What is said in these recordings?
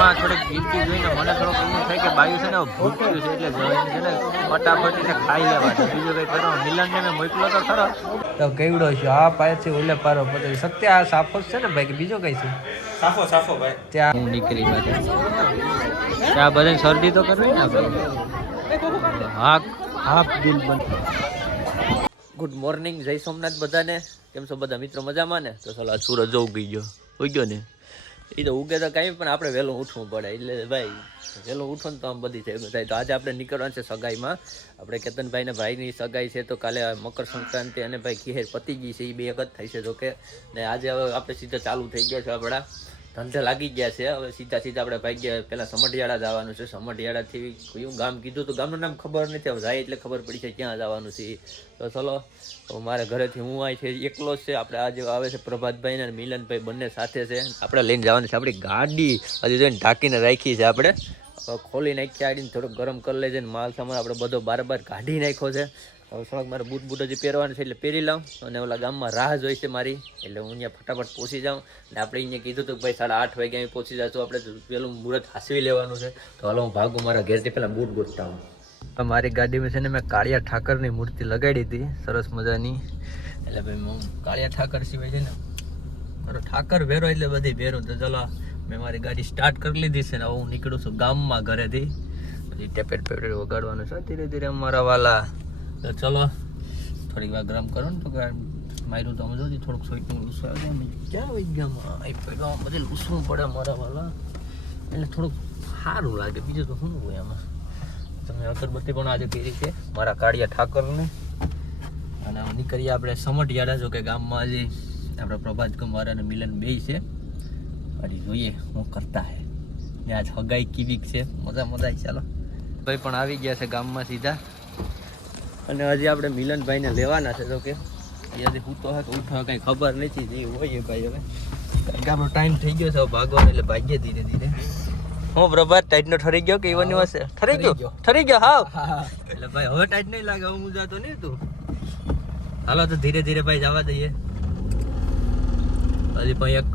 આમાં થોડીક ગીરકી જોઈને મને થોડોક એવું થાય કે બાયું છે ને ભૂખ્યું છે એટલે જઈને છે ને ફટાફટ ખાઈ લેવા છે. બીજું કંઈ કરો. મિલનને મેં મોકલો તો ખરો તો કેવડો છે આ પાયથી ઓલે પારો પછી સત્ય આ સાફો છે ને ભાઈ કે બીજો કઈ છે? સાફો ભાઈ. ત્યાં હું નીકળી માટે ત્યાં બધાને શરદી તો કરવી ને ભાઈ. હાફ દિલ બન. ગુડ મોર્નિંગ, જય સોમનાથ બધાને. કેમ છો બધા મિત્રો? મજામાં ને? તો ચાલો સૂરજ જો ઉગી ગયો ને. એ તો ઉગે તો કાંઈ પણ આપણે વહેલું ઉઠવું પડે એટલે ભાઈ વહેલું ઉઠો ને તો આમ બધી છે બધા. તો આજે આપણે નીકળવાનું છે સગાઈમાં. આપણે કેતનભાઈને ભાઈની સગાઈ છે તો કાલે મકર સંક્રાંતિ અને ભાઈ ખીહેર પતી ગઈ છે, એ બે એક જ થાય છે. જો કે ને આજે હવે આપણે સીધા ચાલુ થઈ ગયા છે, આપણા ધંધે લાગી ગયા છે. હવે સીધા આપણે ભાઈ ગયા પહેલાં સમઢિયાળા જવાનું છે. સમઢિયાળાથી કયું ગામ કીધું તો ગામનું નામ ખબર નથી, હવે જાય એટલે ખબર પડી છે ક્યાં જવાનું છે. તો ચલો મારા ઘરેથી હું અહીંથી એકલો જ છે. આપણે આજે આવે છે પ્રભાતભાઈ અને મિલનભાઈ બંને સાથે છે. આપણે લઈને જવાનું છે આપણી ગાડી. હજી જોઈને ઢાંકીને રાખી છે આપણે. ખોલી નાખી આડીને થોડુંક ગરમ કરી લેજે. માલ સામાન આપણે બધો બાર કાઢી નાખ્યો છે. હવે થોડાક મારે બૂટ હજી પહેરવાનું છે એટલે પહેરી લઉં. અને ઓલા ગામમાં રાહ જોઈ છે મારી, એટલે હું અહીંયા ફટાફટ પહોંચી જાઉં. અને આપણે અહીંયા કીધું હતું કે ભાઈ 8:30 વાગે અહીં પહોંચી જાય તો આપણે પેલું મુહૂર્ત હાંસવી લેવાનું છે. તો હાલો હું ભાગું મારા ઘેરથી પહેલાં બૂટ ગોઠતા હું. મારી ગાડીમાં છે ને મેં કાળિયા ઠાકરની મૂર્તિ લગાડી હતી સરસ મજાની. એટલે ભાઈ હું કાળિયા ઠાકર સિવાય છે ને મારો ઠાકર ભેરો એટલે બધી ભેરું. તો ચલો મેં મારી ગાડી સ્ટાર્ટ કરી લીધી છે ને હવે હું નીકળું છું ગામમાં ઘરેથી. પછી ટેપેટ વગાડવાનું છે ધીરે ધીરે અમારા વાલા. તો ચલો થોડીક વાર ગરમ કરો ને તો માર્યું તો સમજો થોડુંક સોઈટનું લૂસવા આવે ક્યાં વહી ગયા પેલું બધે લૂસવું પડે મારા વાલા, એટલે થોડુંક સારું લાગે. બીજું તો શું હોય આમાં. તમે અગરબત્તી પણ આજે કરી છે મારા કાળિયા ઠાકરને. અને નીકળીએ આપણે સમઢિયાળા. જો કે ગામમાં હજી આપણે પ્રભાત કુમાર અને મિલન બે છે. હજી જોઈએ હું કરતા હે ને આજ હગાઈ કીવીક છે. મજા ચાલો ભાઈ પણ આવી ગયા છે ગામમાં સીધા. અને હજી આપણે મિલનભાઈને લેવાના છે. તો કે અહીંયાથી હું તો ઉઠવા કંઈ ખબર નથી જે હોય ભાઈ. હવે કારણ કે આપણો ટાઈમ થઈ ગયો છે ભાગવાનો એટલે ભાગીએ ધીરે ધીરે. હું પ્રભાત ટાઈટનો ઠરી ગયો કે ઈવનની હશે? ઠરી ગયો હા. એટલે ભાઈ હવે ટાઈટ નહીં લાગે, હવે હું જાતો નહીં તું. હાલો તો ધીરે ધીરે ભાઈ જવા દઈએ. હજી પણ એક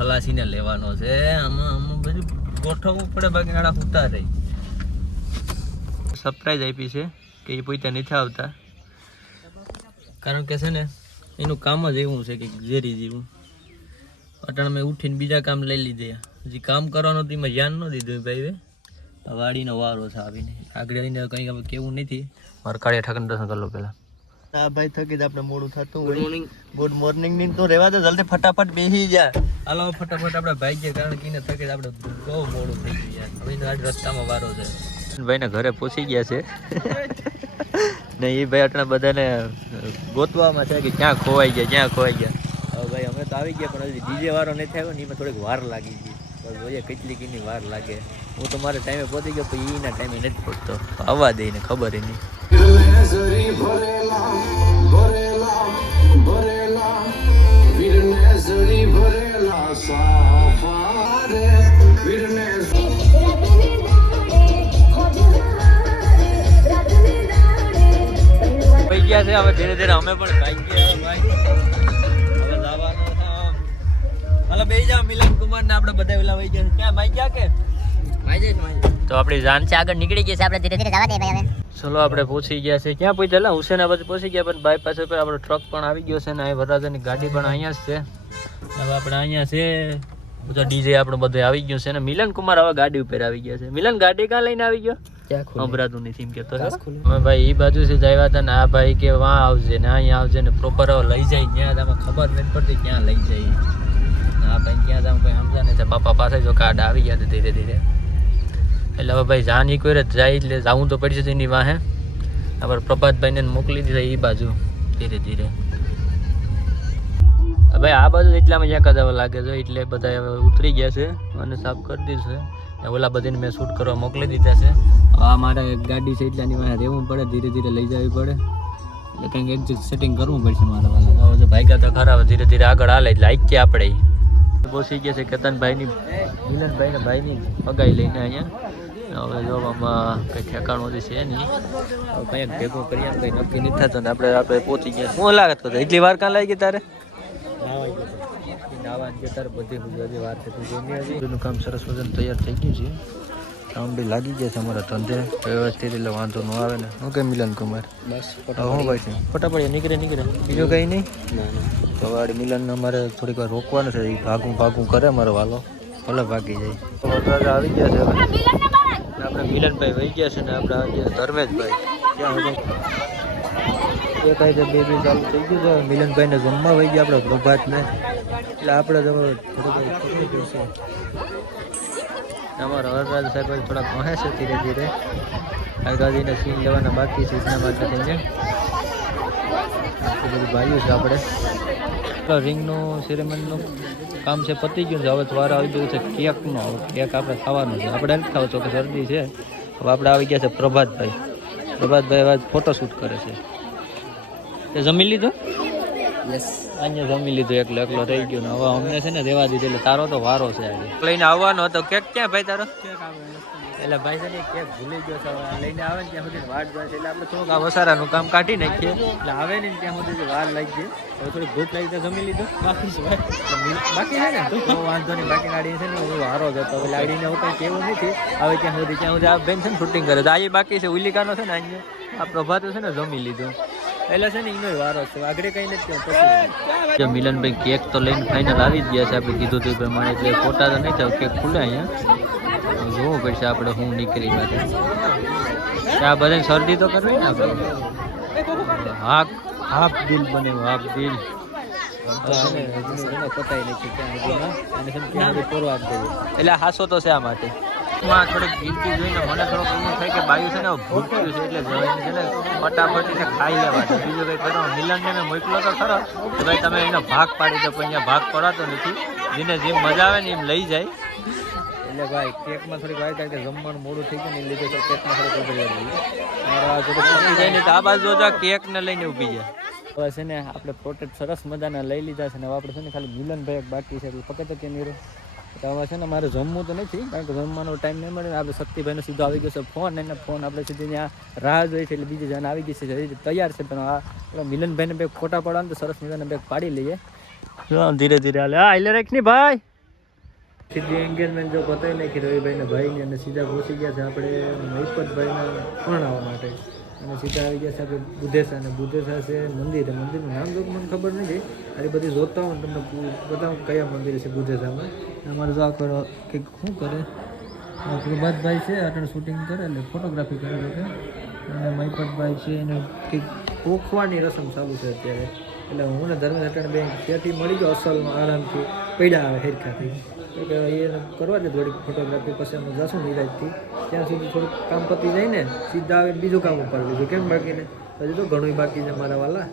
ખલાસીને લેવાનો છે. આમાં બધું ગોઠવવું પડે, બાકી નાડા ઉતાર રહી. સરપ્રાઈઝ આપી છે કે એ પોતે નથી આવતા, કારણ કે છે ને એનું કામ જ એવું છે કે ઝેરી જેવું. અટાણે મેં ઉઠીને બીજા કામ લઈ લીધે. હજી કામ કરવાનું તો એમાં ધ્યાન ન દીધું ભાઈ. વાડીનો વારો છે આવીને આગળ આવીને કંઈ કેવું નથી. મારા કાળિયા ઠાકરને દર્શન કરી લો પહેલાં. હા ભાઈ થકી જ આપણે મોડું થતું. ગુડ મોર્નિંગ ની તો રહેવા દે, જલ્દી ફટાફટ બેસી જા. હાલો ફટાફટ આપણે ભાઈ ગયા, કારણ કે એને થકી આપણે બહુ મોડું થઈ ગયું. હવે તો આજ રસ્તામાં વારો છે. ભાઈને ઘરે પહોંચી ગયા છે ને એ ભાઈ આટલા બધાને ગોતવામાં છે કે ક્યાં ખોવાઈ ગયા. હવે ભાઈ અમે તો આવી ગયા, પણ હજી ડીજે વાળો નથી આવ્યો ને એમાં થોડીક વાર લાગી ગઈ. તો જોઈએ કેટલી કીની વાર લાગે. હું તો મારે ટાઈમે પહોંચી ગયો, પણ એના ટાઈમે નથી પહોંચતો. આવવા દે ને ખબર નહીં. ગયા છે હવે ધીરે ધીરે અમે પણ ભાઈ ગયા ભાઈ. હવે જવાનું છે. હાલો બેસી જાવ. મિલન કુમાર ને આપણે બધા પેલા વહી ગયા. ક્યાં ભાઈ ગયા કે તો આપણી જાન છે આગળ નીકળી ગઈ છે. આપણે ધીરે ધીરે જવા દે ભાઈ. હવે ચલો આપણે પહોંચી ગયા છે. ક્યાં પહોંચ્યા? હુસેનાબાદ પહોંચી ગયા, પણ બાય પાસે આપણો ટ્રક પણ આવી ગયો છે ને વરરાજાની ગાડી પણ અહીંયા જ છે. હવે આપણે અહીંયા છે બધું ડીજે આપણું બધું આવી ગયું છે ને મિલન કુમાર હવે ગાડી ઉપર આવી ગયા છે. મિલન ગાડી ક્યાં લઈને આવી ગયો? સંભળાતું નથી એમ કેતો. અમે ભાઈ એ બાજુ થી આવ્યા હતા ને આ ભાઈ કે વાં આવજે ને અહીંયા આવજે ને પ્રોપર હવે લઈ જાય ત્યાં તમે ખબર નથી પડતી ક્યાં લઈ જાય. આ ભાઈ ક્યાં જાવ કંઈ સમજા નહીં. બાપા પાસે જો કાર્ડ આવી ગયા ધીરે ધીરે. એટલે હવે ભાઈ જાન કોઈ જાય એટલે જવું તો પડશે એની વાહે. આપણે પ્રભાતભાઈને મોકલી દીધા એ બાજુ ધીરે ધીરે. ભાઈ આ બાજુ એટલામાં જ્યાં કદાવા લાગે છે એટલે બધા હવે ઉતરી ગયા છે અને સાફ કરી દીધું છે. ઓલા બધાને મેં શૂટ કરવા મોકલી દીધા છે. આ મારે ગાડી છે એટલાની વાંહે રહેવું પડે, ધીરે ધીરે લઈ જવી પડે. એટલે કંઈક એક્ઝેક્ટ સેટિંગ કરવું પડશે મારા વાળા. જો ભાગ્યા તો ખરાબ ધીરે ધીરે આગળ હાલે એટલે આવી ગયા આપણે. પહોંચી ગયા છે કેતનભાઈની મિલનભાઈ ને ભાઈની પગાઈ લઈને અહીંયા. હવે જો આમાં કંઈ ઠેકાણું છે નહીં. કંઈક ભેગું કરીએ કંઈ નક્કી નથી થતું ને આપણે પહોંચી ગયા. શું લાગત કરતો એટલી વાર કાં લાગી તારે? આવવાની જે તારે બધી હજી વાર છે એનું કામ સરસ મજાનું તૈયાર થઈ ગયું છે. કામ બી લાગી ગયા છે અમારા ધંધે વ્યવસ્થિત, એટલે વાંધો ન આવે ને. હું કે મિલન કુમાર બસ હું ભાઈ છે ફટાફટ નીકળે બીજું કંઈ નહીં. તો વાડી મિલન અમારે થોડીક વાર રોકવાનું છે. ભાગું કરે અમારો વાલો, ભલે ભાગી જાય. વરરાજા આવી ગયા છે હવે. આપણે મિલનભાઈ વહી ગયા છે ને આપણે આવી ગયા ધર્મેશભાઈ. ક્યાં એ કાંઈ છે બે ચાલુ થઈ ગયું છે. મિલનભાઈને જમવા વહી ગયા આપણે પ્રભાતને, એટલે આપણે થોડુંક છે. અમારા વરરાજ સાહેબ થોડાક કહે છે ધીરે ધીરે. આગળને સીન લેવાના બાકી છે એના માટે થઈને બધું ભાઈઓ છે આપણે. રિંગનું સેરેમનીનું કામ છે પતી ગયું છે. હવે વાર આવી ગયું છે કેકનો. કેક આપણે ખાવાનું છે. આપણે નથી ખાવ છો કે શરદી છે. હવે આપણે આવી ગયા છે પ્રભાતભાઈ. હવે ફોટોશૂટ કરે છે. તે જમી લીધું? યસ, અહીંયા જમી લીધું. એકલો રહી ગયો ને હવે અમને છે ને રેવા દીધું. એટલે તારો તો વારો છે આજે લઈને આવવાનો હતો. કેક ક્યાં ભાઈ તારો? એટલે ભાઈ છે ને કેક ભૂલી ગયો છે. લઈને આવે ને ત્યાં સુધી વાટ જાય છે. એટલે આપણે થોડુંક આ વસારાનું કામ કાઢી નાખીએ. એટલે આવે ને ત્યાં સુધી વાર લાગી જાય. હવે થોડી ભૂખ લાગી તો જમી લીધું. બાકી છે બાકી છે ને તો વાંધો નહીં. બાકી ગાડી છે ને હું હારો જ હતો. હવે લાડીને હું કંઈ કેવું નથી. હવે ત્યાં સુધી આ બેન છે ને શૂટિંગ કરે તો આ બાકી છે. ઉલિકાનો છે ને અહીંયા આ પ્રભાત છે ને જમી લીધું. એટલે છે ને એનો વારો છે. આગળ કઈ નથી પછી મિલનભાઈ કેક તો લઈને ફાઇનલ આવી જ ગયા છે. આપણે કીધું હતું એ પ્રમાણે. એટલે ખોટા તો નહીં થાય. કેક ખુલે અહીંયા જોવું પડશે આપણે. હું નીકળી માટે આ બધાને શરદી તો કરવી ને આપણે. હાફ દિલ બને હાફ દિલ પતાવી નાખી ત્યાં પૂરો આપી દઈએ. એટલે હાસો તો છે આ માટે. થોડીક ગીરતી જોઈને મને થોડોક એવું થાય કે બાયું છે ને ભૂખ્યું છે. એટલે જવાની છે ને ફટાફટ ખાઈ લેવા છે. બીજું કંઈ કરો. મિલનને મેં મોકલો તો ખરો કે ભાઈ તમે એનો ભાગ પાડી દો, પણ અહીંયા ભાગ પડાતો નથી. જેને જેમ મજા આવે ને એમ લઈ જાય. એટલે ભાઈ કેકમાં થોડીક વાર કારણ કે જમવાનું મોડું થઈ ગયું ને એ લીધે તો કેકમાં થોડુંક ઉભી જાય. મારા થોડુંક પતી જાય ને તો આ બાજુ જો કેકને લઈને ઊભી જાય. હવે છે ને આપણે પ્રોટેક્ટ સરસ મજાના લઈ લીધા છે ને હવે આપણે છે ને ખાલી મિલનભાઈ બાકી છે. એટલે પકડ કે નહીં તો હવે છે ને મારે જમવું તો નથી કારણ કે જમવાનો ટાઈમ નહીં મળે. આપણે શક્તિભાઈનો સીધો આવી ગયો છે ફોન. એને ફોન આપણે સીધી ત્યાં રાહ જોઈ છે. એટલે બીજી જણ આવી ગઈ છે તૈયાર છે. પણ આ મિલનભાઈને બેગ ફોટા પાડવાનું તો સરસ મજાના બેગ પાડી લઈએ. ધીરે ધીરે હાલે. હા એટલે રાખ ને ભાઈ. સીધી એન્ગેજમેન્ટ જો પતાવી નાખી રવિભાઈને ભાઈને અને સીધા પહોંચી ગયા છે આપણે મહિપતભાઈના પરણાવવા માટે. અને સીધા આવી ગયા છે આપણે બુધેસા. અને બુધેસા છે મંદિરનું નામ જો મને ખબર નથી. આ બધી જોતા હોય તમને બતાવું કયા મંદિર છે બુધેસામાં. અમારે જો આખો કંઈક શું કરે પ્રભાતભાઈ છે અટણ શૂટિંગ કરે એટલે ફોટોગ્રાફી કરે છે. અને મહિપતભાઈ છે એને કંઈક પોખવાની રસમ ચાલુ છે અત્યારે. એટલે હું ને ધર્મેશ અટણ બેન ત્યાંથી મળી ગયો અસલમાં આરામથી પડ્યા આવે હેરખાથી. કે એ કરવા દે થોડીક ફોટોગ્રાફી. પછી અમે જશું નિરાજથી. ત્યાં સુધી થોડુંક કામ પતી જાય ને સીધા આવે બીજું કામ ઉપર લીધું. કેમ બાકીને હજી તો ઘણું બાકી છે મારા વાલા.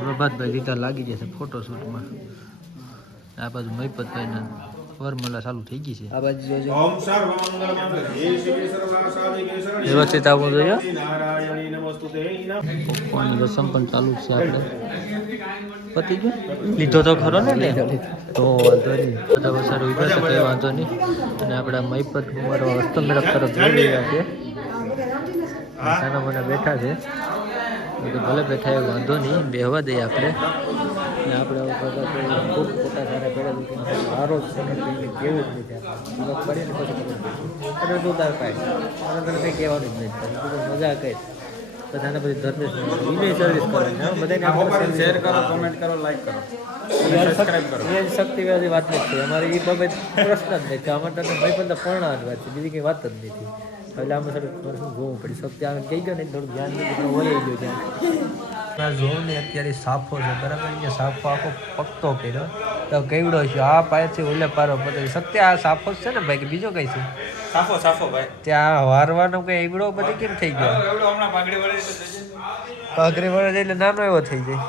પ્રભાતભાઈ સીધા લાગી જશે ફોટોશૂટમાં. આ બાજુ મહિપતભાઈને વરમલા ચાલુ થઈ ગઈ છે. આ બાજુ જોજો વ્યવસ્થિત આવવું જોઈએ. રસમ પણ ચાલુ છે. આપણે પતી ગયું લીધો તો ખરો ને તો વાંધો નહીં. બધા વસારો ઉભા છે કંઈ વાંધો નહીં. અને આપણા મહિપત મારો હસ્તમેળાપ તરફ જોઈ રહ્યા છે. સારા મને બેઠા છે ભલે બેઠા એ વાંધો નહીં. બેહવા દઈએ આપણે. ને આપણે ખૂબ ખોટા સારા પેડા સારો જ છે ને કંઈ કેવું જ નથી. આપણે પડીએ ને પછી ખબર તું તાર કાંઈ મને તને કંઈ કહેવાનું જ નથી. મજા કઈ બધાને પછી ધર્મેશ વિનય સર્વિસ કરવાની. બધાને શેર કરો, કોમેન્ટ કરો, લાઈક કરો, સબસ્ક્રાઇબ કરો. એ શક્તિ વાળી વાત નથી. અમારે એ બાબત પ્રશ્ન જ નથી. અમારે તમને ભાઈ પણ પરણાવાની વાત છે. બીજી કંઈ વાત જ નથી. એટલે આમાં થોડુંક શું જોવું પડે. શક્તિ આવે કહી ગયો ને થોડુંક ધ્યાન નથી વહી ગયું ત્યાં. જોઉં ને અત્યારે સાફો છે બરાબર. અહીંયા સાફો આખો પકતો કર્યો તો કેવડો છે. આ પાયાથી ઓલે પારો પતે શક્તિ. આ સાફો જ છે ને ભાઈ કે બીજો કઈ છે? સાફો ભાઈ. ત્યાં વારવાનો કઈ એવડો બધી કેમ થઈ ગયો? પાઘડી વળે એટલે નાનો એવો થઈ જાય.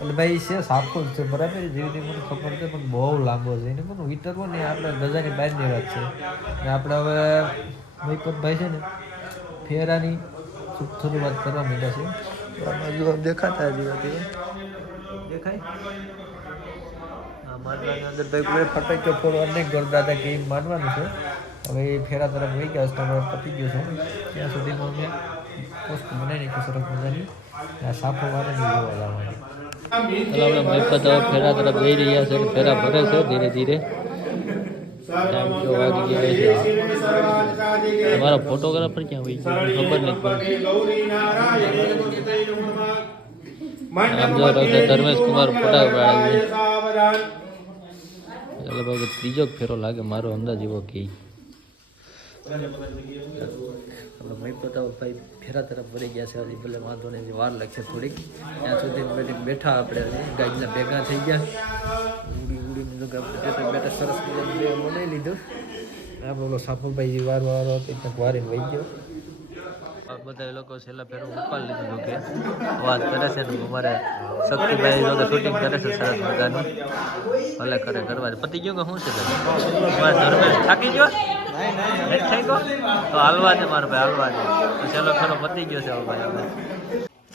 એટલે ભાઈ છે સાફો જ છે બરાબર. જેવી મને ખબર છે પણ બહુ લાંબો છે. એને પણ વિતરવો ને આપણે ગજાની બહારની વાત છે. ને આપણે હવે મહિપતભાઈ છે ને ફેરાની શરૂઆત કરવા માંડ્યા છે. દેખાતા હજી દેખાય માનવાની અંદર ભાઈ કોઈ ફટાક્યો ફોડવા નહીં કરતા હતા કે એમ માનવાનું છે. હવે એ ફેરા તરફ વહી ગયા છે. તમારે પતી ગયો છે. ત્યાં સુધીમાં અમે પોસ્ટ બનાવી નાખી સરસ મજાની. આ સાફો વાળાની જોવા લાવવાની. આપણે મહિપત ફેરા તરફ જઈ રહ્યા છે, ફેરા ભરે છે ધીરે ધીરે. ટાઈમ જો વાગી ગયા છે. તમારા ફોટોગ્રાફર ક્યાં હોય ખબર નથી પડતી. આમ જો ધર્મેશ કુમાર ફોટા પાડે છે. લગભગ ત્રીજો ફેરો લાગે મારો અંદાજ એવો કે ભાઈ ફેરા તરફ વળી ગયા છે. હજી ભલે વાંધો નહીં, વાર લાગશે થોડીક. ત્યાં સુધી બેઠા આપણે ગાડીના ભેગા થઈ ગયા. ઉડીને બેઠા સરસ બનાવી લીધું. આપણે ઓલો સાફરભાઈ વારવાનો હતો વારીને વહી ગયો. બધા લોકો છેલ્લા ફેરો ઉપાડી લીધું કે વાત કરે છે ને અમારે શક્તિભાઈ લોકો શૂટિંગ કરે છે સરસ મજાનું. ભલે કરે કરવા પતી ગયો કે શું છે તમારે ધર્મેશ થાકી ગયો થઈ ગયો તો હાલવા દે મારો ભાઈ હાલવા દે. છેલ્લો ફેરો પતી ગયો છે ભાઈ.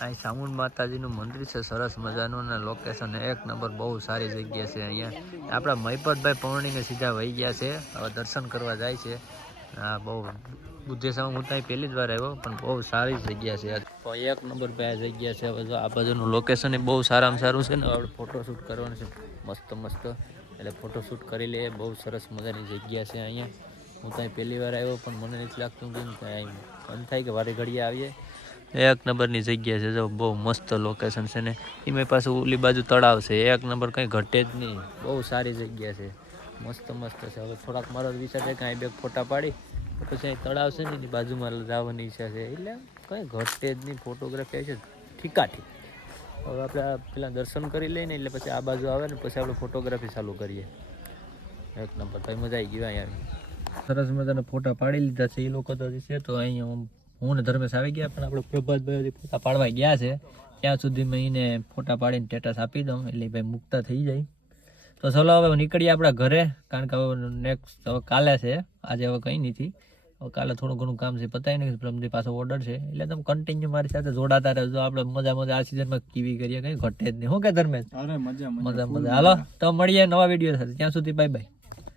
અહીં ચામુંડ માતાજીનું મંદિર છે સરસ મજાનું ને લોકેશન એક નંબર બહુ સારી જગ્યા છે. અહીંયા આપણા મહિપતભાઈ પૌર્ણીને સીધા વહી ગયા છે, હવે દર્શન કરવા જાય છે. હા બહુ બુદ્ધેશ્વરમાં હું ત્યાં પહેલી જ વાર આવ્યો પણ બહુ સારી જગ્યા છે. એક નંબર બે જગ્યા છે. હવે જો આ બાજુનું લોકેશન એ બહુ સારામાં સારું છે ને આપણે ફોટોશૂટ કરવાનું છે મસ્ત મસ્ત, એટલે ફોટોશૂટ કરી લઈએ. બહુ સરસ મજાની જગ્યા છે અહીંયા. હું ત્યાં પહેલી વાર આવ્યો પણ મને નથી લાગતું કે ત્યાં મન થાય કે વારે ઘડીએ આવીએ. એક નંબરની જગ્યા છે, જો બહુ મસ્ત લોકેશન છે ને એમાં પાછું ઓલી બાજુ તળાવ છે. એક નંબર કંઈ ઘટે જ નહીં, બહુ સારી જગ્યા છે, મસ્ત મસ્ત છે. હવે થોડાક મારો વિચાર છે કે અહીં બે ફોટા પાડી પછી અહીં તળાવ છે ને એની બાજુમાં જવાની ઈચ્છા છે, એટલે કંઈ ઘટે જ નહીં. ફોટોગ્રાફી છે ઠીકાઠીક. હવે આપણે પેલા દર્શન કરી લઈએ ને એટલે પછી આ બાજુ આવે ને પછી આપણે ફોટોગ્રાફી ચાલુ કરીએ. એક નંબર ભાઈ મજા આવી ગયો અહીંયા સરસ મજાના ફોટા પાડી લીધા છે. એ લોકો તો છે તો અહીંયા હું ને ધર્મેશ આવી ગયા પણ આપણે પ્રભાતભાઈ ફોટા પાડવા ગયા છે. ત્યાં સુધી મેં એને ફોટા પાડીને સ્ટેટસ આપી દઉં એટલે ભાઈ મુક્તા થઈ જાય. તો ચલો હવે નીકળીએ આપણા ઘરે, કારણ કે હવે નેક્સ્ટ હવે કાલે છે, આજે હવે કંઈ નથી. હવે કાલે થોડું ઘણું કામ છે પતાવી નહીં, પ્રમદી પાછો ઓર્ડર છે એટલે તમે કન્ટિન્યુ મારી સાથે જોડાતા રહેજો. આપણે મજા આ સિઝનમાં કીવી કરીએ કંઈ ઘટે જ નહીં. શું કે ધર્મેશ? મજા હાલો તો મળીએ નવા વિડીયો સાથે. ત્યાં સુધી બાય બાય.